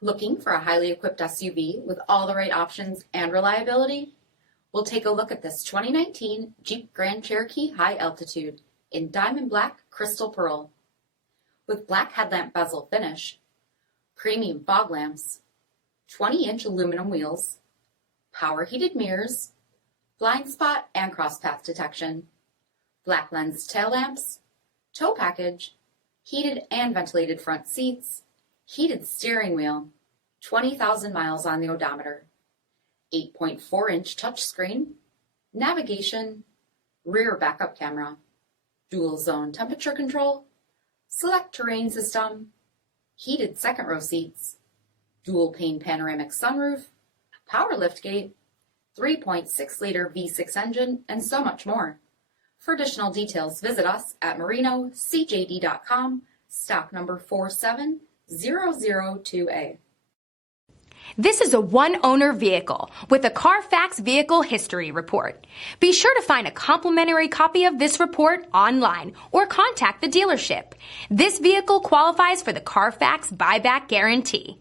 Looking for a highly equipped SUV with all the right options and reliability? We'll take a look at this 2019 Jeep Grand Cherokee High Altitude in diamond black crystal pearl. With black headlamp bezel finish, premium fog lamps, 20-inch aluminum wheels, power heated mirrors, blind spot and cross path detection, black lens tail lamps, tow package, heated and ventilated front seats, heated steering wheel, 20,000 miles on the odometer, 8.4-inch touchscreen, navigation, rear backup camera, dual zone temperature control, select terrain system, heated second row seats, dual pane panoramic sunroof, power liftgate, 3.6-liter V6 engine, and so much more. For additional details, visit us at marinocjd.com, stock number 47002A. This is a one-owner vehicle with a CARFAX Vehicle History Report. Be sure to find a complimentary copy of this report online or contact the dealership. This vehicle qualifies for the CARFAX Buyback Guarantee.